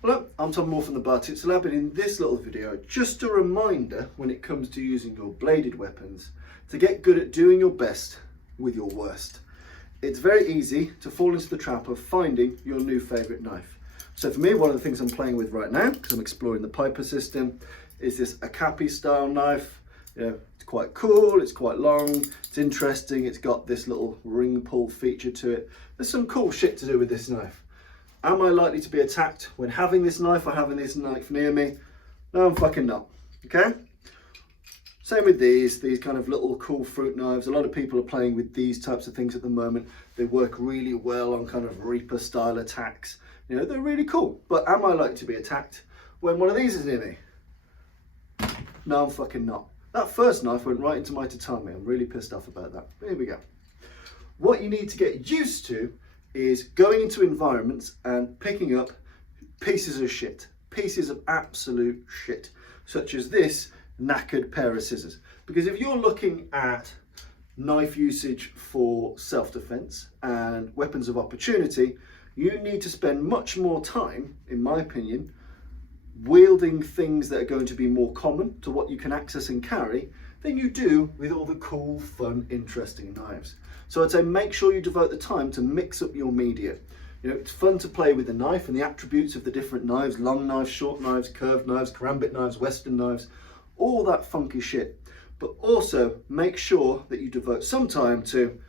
Hello, I'm Tom Moore from the Bar Tips Lab, and in this little video, just a reminder when it comes to using your bladed weapons to get good at doing your best with your worst. It's very easy to fall into the trap of finding your new favourite knife. So for me, one of the things I'm playing with right now, because I'm exploring the Piper system, is this Okapi style knife. It's quite cool, it's quite long, it's interesting, it's got this little ring pull feature to it. There's some cool shit to do with this knife. Am I likely to be attacked when having this knife or having this knife near me? No, I'm fucking not, okay? Same with these kind of little cool fruit knives. A lot of people are playing with these types of things at the moment. They work really well on kind of Reaper style attacks. They're really cool. But am I likely to be attacked when one of these is near me? No, I'm fucking not. That first knife went right into my tatami. I'm really pissed off about that. Here we go. What you need to get used to is going into environments and picking up pieces of shit, pieces of absolute shit, such as this knackered pair of scissors. Because if you're looking at knife usage for self-defense and weapons of opportunity, you need to spend much more time, in my opinion, wielding things that are going to be more common to what you can access and carry than you do with all the cool, fun, interesting knives. So I'd say make sure you devote the time to mix up your media. It's fun to play with the knife and the attributes of the different knives, long knives, short knives, curved knives, karambit knives, western knives, all that funky shit. But also make sure that you devote some time to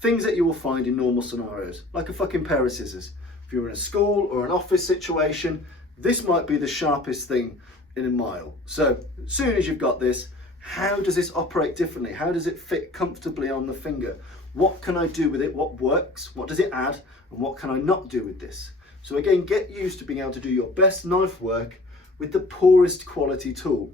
things that you will find in normal scenarios, like a fucking pair of scissors. If you're in a school or an office situation, this might be the sharpest thing in a mile. So as soon as you've got this, how does this operate differently? How does it fit comfortably on the finger? What can I do with it? What works? What does it add? And what can I not do with this? So again, get used to being able to do your best knife work with the poorest quality tool.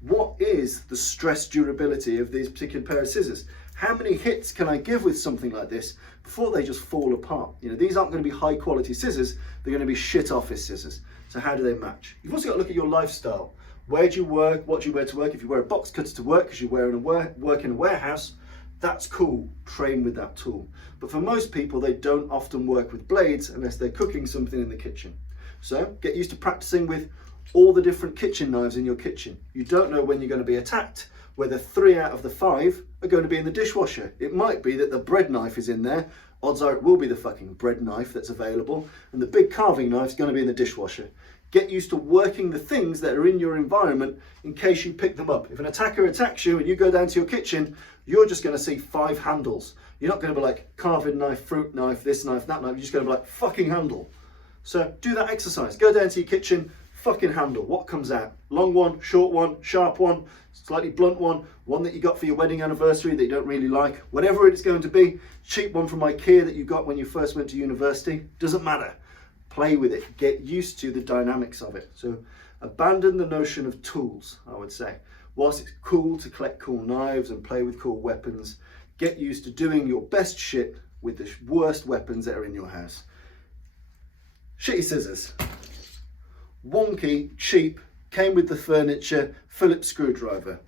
What is the stress durability of these particular pair of scissors? How many hits can I give with something like this before they just fall apart? These aren't going to be high quality scissors, they're going to be shit office scissors. So how do they match? You've also got to look at your lifestyle. Where do you work? What do you wear to work? If you wear a box cutter to work because you work in a warehouse, that's cool, train with that tool. But for most people, they don't often work with blades unless they're cooking something in the kitchen. So get used to practicing with all the different kitchen knives in your kitchen. You don't know when you're going to be attacked, whether 3 out of the 5 are going to be in the dishwasher. It might be that the bread knife is in there. Odds are it will be the fucking bread knife that's available, and the big carving knife is going to be in the dishwasher. Get used to working the things that are in your environment in case you pick them up. If an attacker attacks you and you go down to your kitchen, you're just going to see 5 handles. You're not going to be like carving knife, fruit knife, this knife, that knife. You're just going to be like fucking handle. So do that exercise. Go down to your kitchen, fucking handle. What comes out? Long one, short one, sharp one, slightly blunt one that you got for your wedding anniversary that you don't really like. Whatever it's going to be, cheap one from IKEA that you got when you first went to university. Doesn't matter. Play with it. Get used to the dynamics of it. So abandon the notion of tools, I would say. Whilst it's cool to collect cool knives and play with cool weapons, get used to doing your best shit with the worst weapons that are in your house. Shitty scissors. Wonky, cheap, came with the furniture, Phillips screwdriver.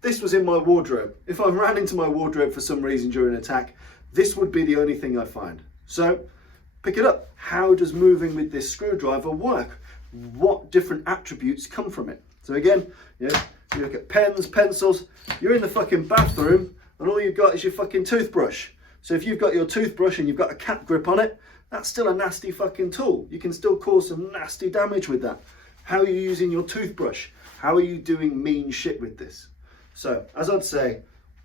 This was in my wardrobe. If I ran into my wardrobe for some reason during an attack, this would be the only thing I find. So pick it up. How does moving with this screwdriver work? What different attributes come from it? So again, you look at pens, pencils, you're in the fucking bathroom and all you've got is your fucking toothbrush. So if you've got your toothbrush and you've got a cap grip on it, that's still a nasty fucking tool. You can still cause some nasty damage with that. How are you using your toothbrush? How are you doing mean shit with this? So, as I'd say,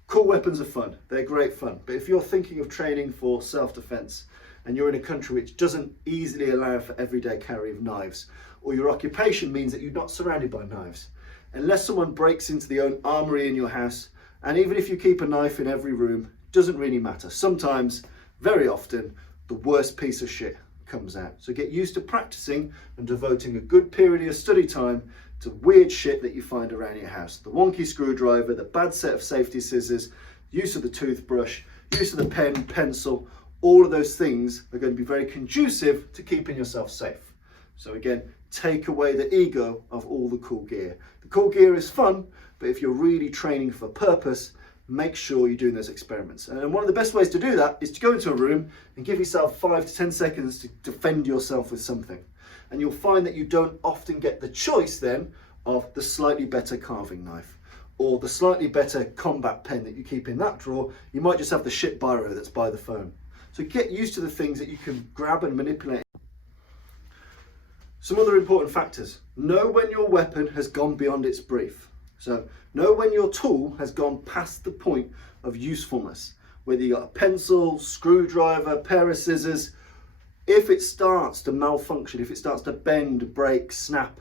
cool weapons are fun. They're great fun. But if you're thinking of training for self-defense and you're in a country which doesn't easily allow for everyday carry of knives, or your occupation means that you're not surrounded by knives, unless someone breaks into the own armory in your house, and even if you keep a knife in every room, doesn't really matter. Sometimes, very often, the worst piece of shit comes out. So get used to practicing and devoting a good period of study time to weird shit that you find around your house. The wonky screwdriver, the bad set of safety scissors, use of the toothbrush, use of the pen, pencil, all of those things are going to be very conducive to keeping yourself safe. So again, take away the ego of all the cool gear. The cool gear is fun, but if you're really training for purpose, make sure you're doing those experiments. And one of the best ways to do that is to go into a room and give yourself 5 to 10 seconds to defend yourself with something. And you'll find that you don't often get the choice then of the slightly better carving knife or the slightly better combat pen that you keep in that drawer. You might just have the shit biro that's by the phone. So get used to the things that you can grab and manipulate. Some other important factors. Know when your weapon has gone beyond its brief. So know when your tool has gone past the point of usefulness. Whether you got a pencil, screwdriver, pair of scissors, if it starts to malfunction, if it starts to bend, break, snap,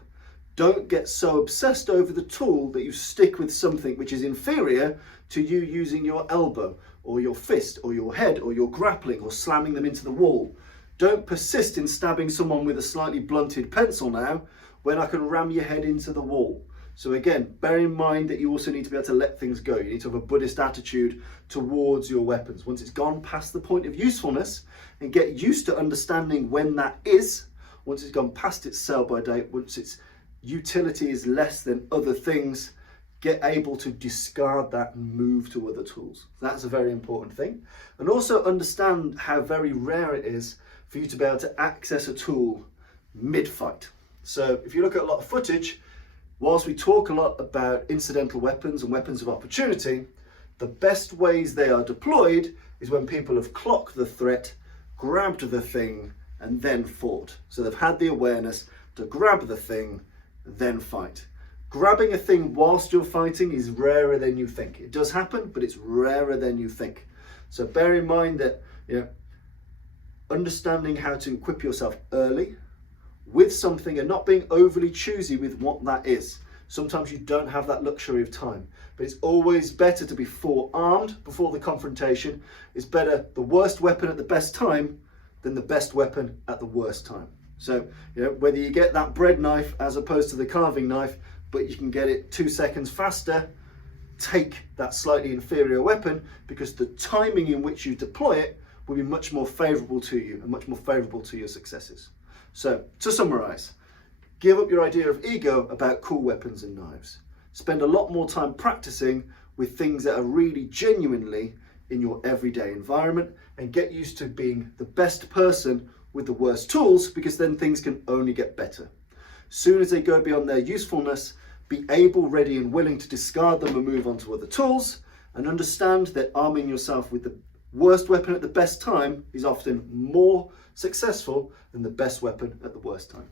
don't get so obsessed over the tool that you stick with something which is inferior to you using your elbow or your fist or your head or your grappling or slamming them into the wall. Don't persist in stabbing someone with a slightly blunted pencil now when I can ram your head into the wall. So again, bear in mind that you also need to be able to let things go. You need to have a Buddhist attitude towards your weapons. Once it's gone past the point of usefulness, and get used to understanding when that is, once it's gone past its sell-by date, once its utility is less than other things, get able to discard that and move to other tools. That's a very important thing. And also understand how very rare it is for you to be able to access a tool mid-fight. So if you look at a lot of footage, whilst we talk a lot about incidental weapons and weapons of opportunity, the best ways they are deployed is when people have clocked the threat, grabbed the thing, and then fought. So they've had the awareness to grab the thing, then fight. Grabbing a thing whilst you're fighting is rarer than you think. It does happen, but it's rarer than you think. So bear in mind that, understanding how to equip yourself early with something and not being overly choosy with what that is. Sometimes you don't have that luxury of time, but it's always better to be forearmed before the confrontation. It's better the worst weapon at the best time than the best weapon at the worst time. So, whether you get that bread knife as opposed to the carving knife, but you can get it 2 seconds faster, take that slightly inferior weapon, because the timing in which you deploy it will be much more favorable to you and much more favorable to your successes. So, to summarize, give up your idea of ego about cool weapons and knives. Spend a lot more time practicing with things that are really genuinely in your everyday environment, and get used to being the best person with the worst tools, because then things can only get better. Soon as they go beyond their usefulness, be able, ready and willing to discard them and move on to other tools, and understand that arming yourself with the worst weapon at the best time is often more successful than the best weapon at the worst time.